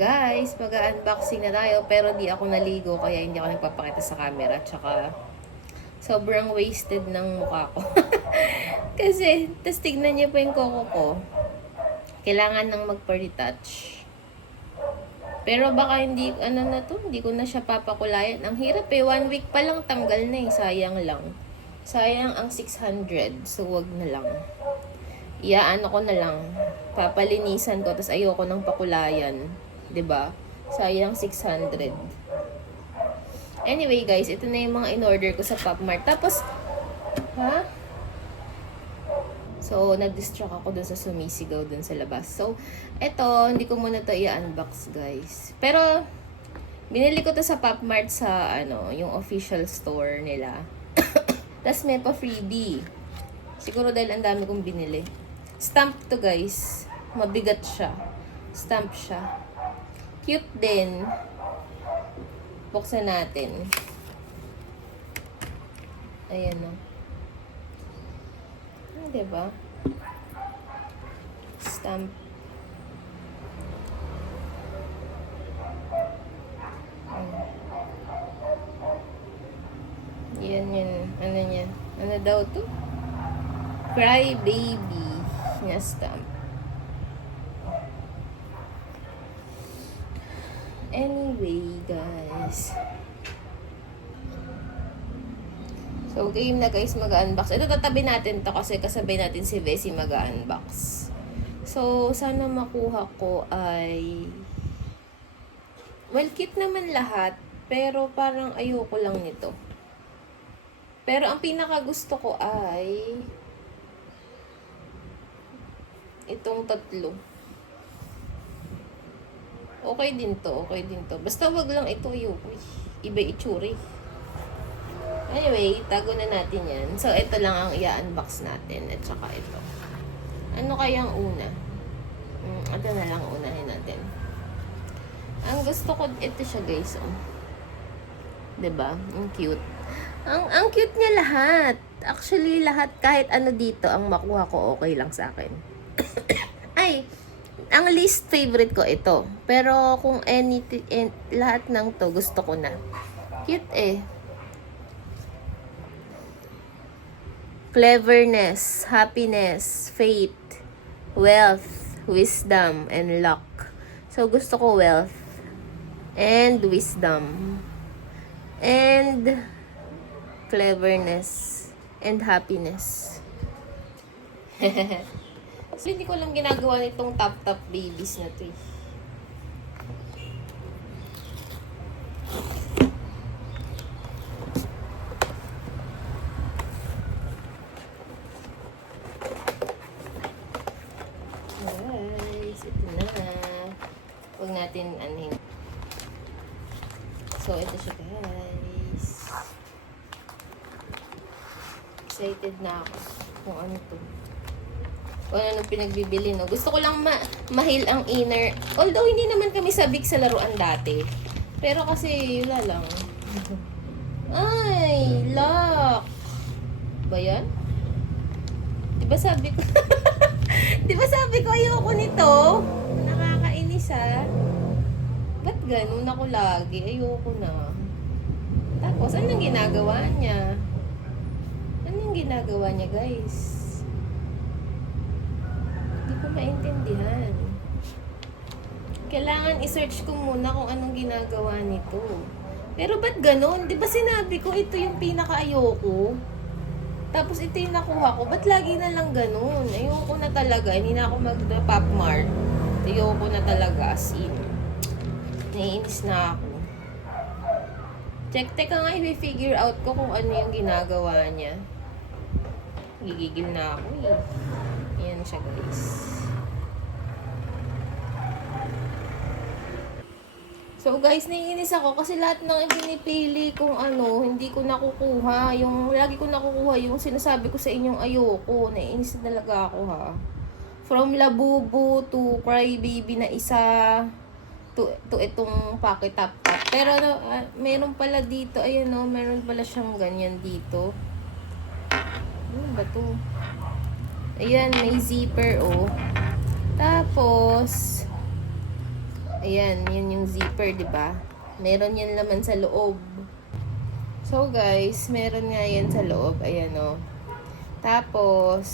Guys, mag-unboxing na tayo pero di ako naligo kaya hindi ako nagpapakita sa camera. Tsaka sobrang wasted ng mukha ko. Kasi, tas tignan niyo po yung koko ko. Kailangan nang magpa-retouch. Pero baka hindi, hindi ko na siya papakulayan. Ang hirap 1 week pa lang tanggal na sayang lang. Sayang ang 600, so wag na lang. Iyaano ko na lang. Papalinisan ko, tas ayoko ng pakulayan. 'Di ba? Sayang 600. Anyway guys, ito na yung mga in-order ko sa Popmart. Tapos, So, na-distract ako dun sa sumisigaw dun sa labas. So, eto, hindi ko muna to i-unbox guys. Pero, binili ko to sa Popmart sa, yung official store nila. Tapos may pa freebie. Siguro dahil ang dami kong binili. Stamp to guys. Mabigat siya. Stamp siya. Cute din. Buksan natin. Ayan o. Diba? Stamp. Yan yun. Ano niya? Ano daw to? Cry Baby na stamp. Anyway, guys. So, game na guys, mag-unbox. Ito, tatabi natin to kasi kasabay natin si Vessi mag-unbox. So, sana makuha ko ay... Well, cute naman lahat. Pero parang ayoko lang nito. Pero ang pinaka gusto ko ay... itong tatlo. Okay din to, okay din to. Basta wag lang ito yung iba itsuri. Anyway, tago na natin yan. So, ito lang ang i-unbox natin. At saka ito. Ano kayang una? Ito na lang unahin natin. Ang gusto ko, ito siya guys. Oh. Diba? Ang cute. Ang cute niya lahat. Actually, lahat kahit ano dito ang makuha ko, okay lang sa akin. Ay, ang least favorite ko ito. Pero kung lahat ng to gusto ko na. Cute eh. Cleverness, happiness, faith, wealth, wisdom, and luck. So, gusto ko wealth and wisdom and cleverness and happiness. So, hindi ko lang ginagawa nitong top babies na to eh. Guys, ito na. Huwag natin aning. So, ito siya guys. Excited na ako kung ano to. Kung ano pinagbibili, no? Gusto ko lang ma-heal ang inner. Although, hindi naman kami sabik sa laruan dati. Pero kasi, wala lang. Ay, lock. Ba yan? Diba sabi ko? Diba sabi ko ayoko nito? Nakakainis Ba't ganun ako lagi? Ayoko na. Tapos, anong ginagawa niya? Anong ginagawa niya, guys? Hindi ko maintindihan. Kailangan i-search ko muna kung anong ginagawa nito. Pero ba't ganun? Di ba sinabi ko ito yung pinaka-ayoko? Tapos ito yung nakuha ko. Ba't lagi na lang ganun? Ayoko na talaga. Hindi na ako mag-Popmart. Ayoko na talaga as in. Naiinis na ako. Teka nga, i-figure out ko kung ano yung ginagawa niya. Gigigil na ako eh. Ayan siya guys. So guys, naiinis ako kasi lahat ng pinipili kung hindi ko nakukuha. Yung lagi ko nakukuha yung sinasabi ko sa inyong ayoko. Naiinis na talaga ako ha. From Labubu to Cry Baby na isa to itong Pocket Top Top. Pero meron pala dito, ayun meron pala siyang ganyan dito. Ano ba to? Ayan, may zipper Tapos Ayan, yan yung zipper, di ba? Meron yan laman sa loob. So guys, meron nga yan sa loob. Ayan o. Tapos,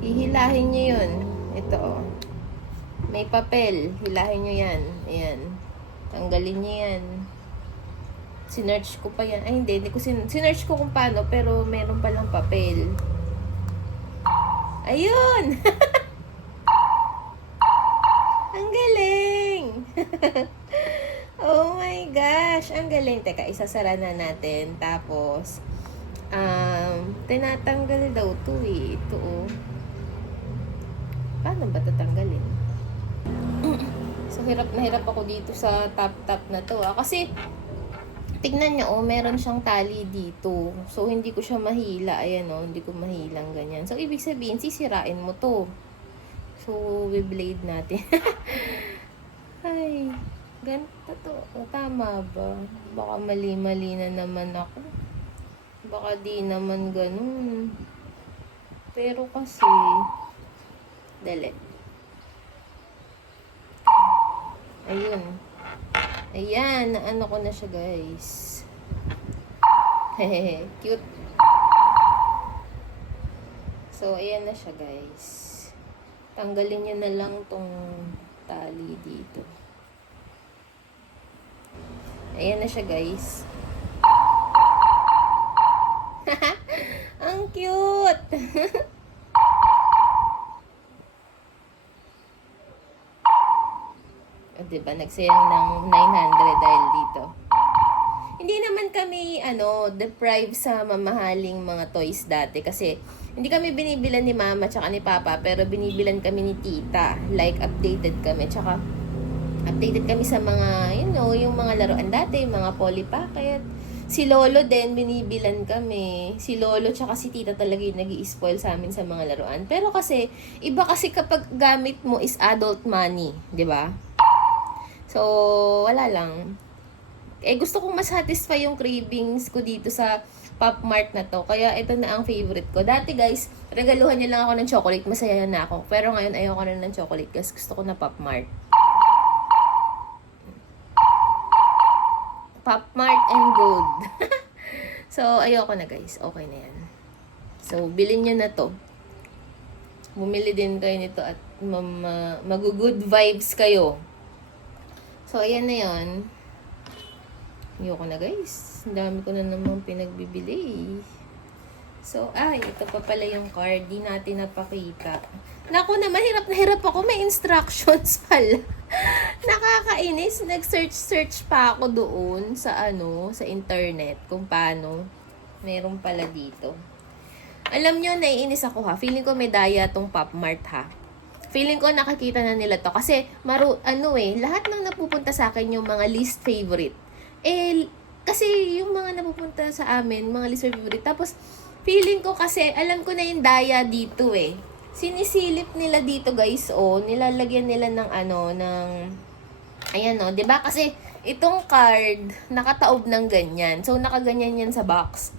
hihilahin nyo yun. Ito o. May papel. Hilahin nyo yan. Ayan. Tanggalin nyo yan. Sinearch ko pa yan. Ay, hindi ko sinearch ko kung paano, pero meron palang papel. Ayun! Ang galing! Oh my gosh! Ang galing. Teka, isasara na natin. Tapos, tinatanggal daw to eh. Ito oh. Paano ba tatanggalin? So, hirap na hirap ako dito sa top na to ah. Kasi, tignan nyo, oh, meron siyang tali dito. So, hindi ko siya mahila. Ayan, oh, hindi ko mahilang ganyan. So, ibig sabihin, sisirain mo to. So, we-blade natin. Ay, ganito to. O, tama ba? Baka mali-mali na naman ako. Baka di naman ganun. Pero kasi, dali. Ayun. Ayan, naano ko na siya, guys. Hehehe, cute. So, ayan na siya, guys. Tanggalin nyo na lang tong tali dito. Ayan na siya, guys. Ang cute! O, diba? Nagsayang ng 900 dahil dito. Hindi naman kami, deprived sa mamahaling mga toys dati. Kasi, hindi kami binibilan ni mama tsaka ni papa, pero binibilan kami ni tita. Like, updated kami. Tsaka, updated kami sa mga, yung mga laruan dati, mga Polly Pocket. Si Lolo din, binibilan kami. Si Lolo tsaka si tita talaga yung nag-i-spoil sa amin sa mga laruan. Pero kasi, iba kasi kapag gamit mo is adult money. 'Di ba? So, wala lang. Gusto kong ma-satisfy yung cravings ko dito sa Pop Mart na to. Kaya ito na ang favorite ko. Dati guys, regaluhan niyo lang ako ng chocolate. Masaya na ako. Pero ngayon ayoko na ng chocolate kasi gusto ko na Pop Mart. Pop Mart and Gold. So, ayoko na guys. Okay na yan. So, bilhin nyo na to. Bumili din kayo nito at mag-good vibes kayo. So, ayan na yan. Ayoko na guys. Ang dami ko na namang pinagbibili. So, ito pa pala yung card. Di natin napakita. Naku naman, hirap na hirap ako. May instructions pala. Nakakainis. Nag-search pa ako doon sa sa internet kung paano. Meron pala dito. Alam nyo, naiinis ako ha. Feeling ko may daya tong Pop Mart ha. Feeling ko nakakita na nila to. Kasi, lahat ng napupunta sa akin yung mga least favorite. Kasi yung mga napupunta sa amin, mga least favorite. Tapos, feeling ko kasi, alam ko na yung daya dito eh. Sinisilip nila dito guys, nilalagyan nila ng ayan 'di ba? Kasi itong card nakataob ng ganyan. So nakaganyan yan sa box.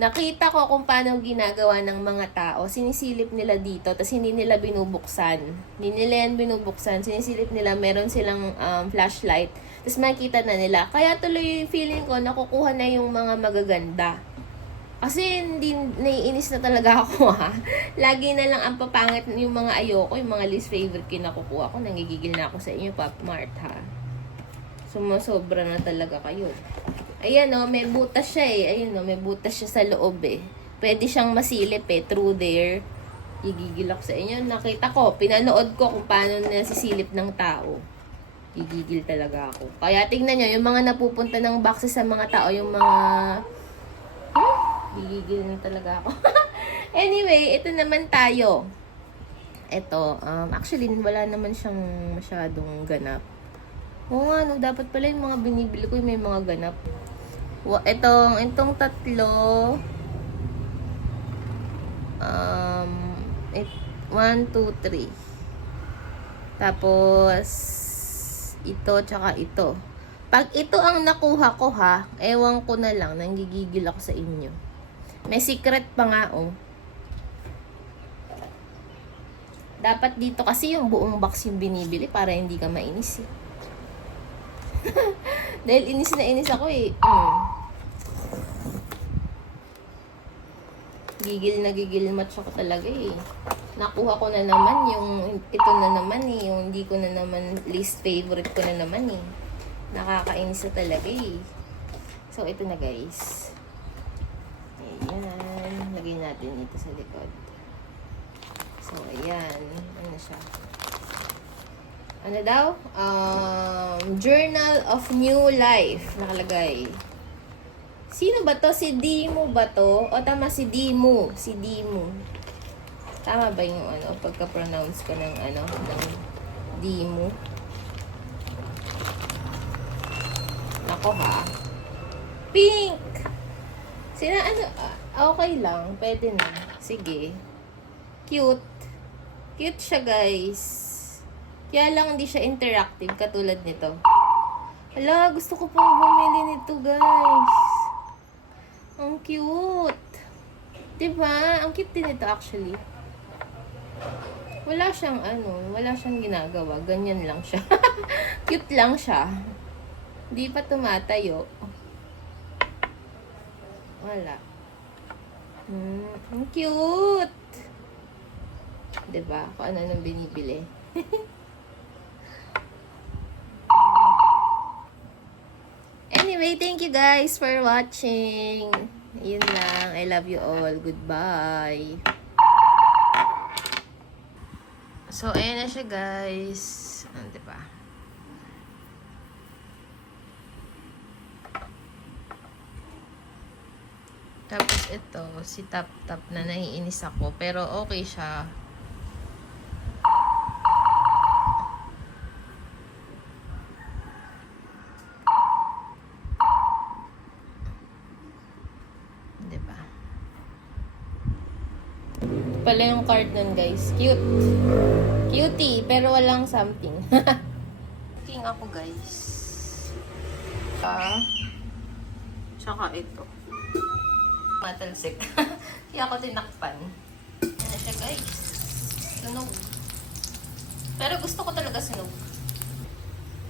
Nakita ko kung paano ginagawa ng mga tao. Sinisilip nila dito, tapos hindi nila binubuksan. Hindi nila yan binubuksan. Sinisilip nila, meron silang flashlight. Tapos makikita na nila. Kaya tuloy yung feeling ko, nakukuha na yung mga magaganda. Kasi hindi naiinis na talaga ako ha. Lagi na lang ang papangit yung mga ayoko, yung mga least favorite kinakukuha ko. Nangigigil na ako sa inyo, Pop Mart ha. Sumasobra na talaga kayo. Ayan may butas siya eh. Ayan may butas siya sa loob eh. Pwede siyang masilip through there. Gigigil ako sa inyo. Nakita ko, pinanood ko kung paano nasisilip ng tao. Gigigil talaga ako. Kaya tingnan nyo, yung mga napupunta ng boxes sa mga tao, yung mga... Gigigil na talaga ako. Anyway, ito naman tayo. Ito, actually, wala naman siyang masyadong ganap. Oo nga, dapat pala yung mga binibili ko, may mga ganap. Itong tatlo, 1, 2, 3. Tapos, ito, tsaka ito. Pag ito ang nakuha ko ha, ewan ko na lang, nanggigigil ako sa inyo. May secret pa nga Dapat dito kasi yung buong box yung binibili para hindi ka mainis eh. Dahil inis na inis ako eh. Gigil match ako talaga eh. Nakuha ko na naman yung, ito na naman eh, yung hindi ko na naman, least favorite ko na naman eh. Nakakainis na talaga eh. So, ito na guys. Ayan. Lagay natin ito sa likod. So, ayan. Ano siya? Ano daw? Journal of New Life. Nakalagay. Sino ba to? Si Dimo ba to? O tama, si Dimo. Si Dimo. Tama ba yung ano, pagka-pronounce ko ng ano, ng Dimo? Nako ha. Pink! Sina ano, okay lang. Pwede na. Sige. Cute. Cute siya guys. Kaya lang hindi siya interactive katulad nito. Hala, gusto ko pang bumili nito guys. Ang cute. Diba? Ang cute din ito actually. Wala siyang ano, wala siyang ginagawa. Ganyan lang siya. Cute lang siya. Hindi pa tumatayo. Wala. Ang cute. Diba? Kung ano nang binibili. Anyway, thank you guys for watching. Yun lang. I love you all. Goodbye. So, ayan na siya guys. Diba? Tapos ito, si Tap Tap na naiinis ako. Pero okay siya. Diba? Ito pala yung card nun guys. Cute. Cutie, pero walang something. King ako guys. Tsaka ito. Matalsik. Kaya ako tinakpan. Ano siya guys? Sunog. Pero gusto ko talaga sunog.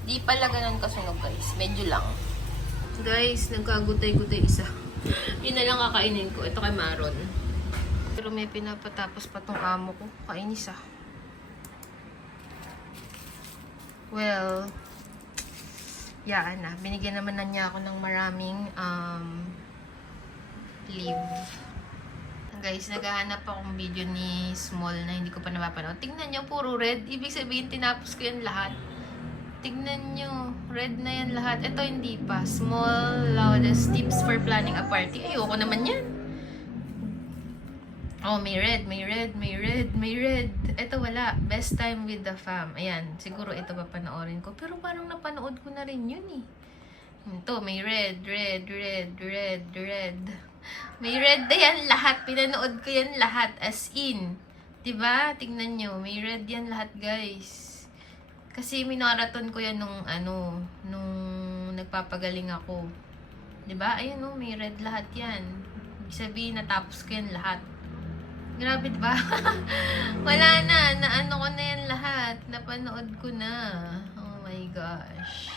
Di pala ganun kasunog guys. Medyo lang. Guys, nagkagutay-gutay isa. Yun na lang kakainin ko. Ito kay Maron. Pero may pinapatapos pa tong amo ko. Kainis ah. Well, yaan na. Binigyan naman na niya ako ng maraming leave. Guys, naghahanap akong video ni Small na hindi ko pa napapanood. Tingnan nyo, puro red. Ibig sabihin, tinapos ko yan lahat. Tingnan nyo, red na yan lahat. Ito hindi pa. Small, loudest tips for planning a party. Ayoko naman yan. Oh, may red, may red, may red, may red. Ito wala. Best time with the fam. Ayan, siguro ito papanoorin ko. Pero parang napanood ko na rin yun eh. Ito, may red, red, red, red, red. May red na yan lahat. Pinanood ko yan lahat. As in. Diba? Tingnan nyo. May red yan lahat, guys. Kasi minaraton ko yan nung nagpapagaling ako. Diba? Ayun o, may red lahat yan. Ibig sabihin, natapos ko yan lahat. Grabe, diba? Wala na. Naano ko na yan lahat. Napanood ko na. Oh my gosh.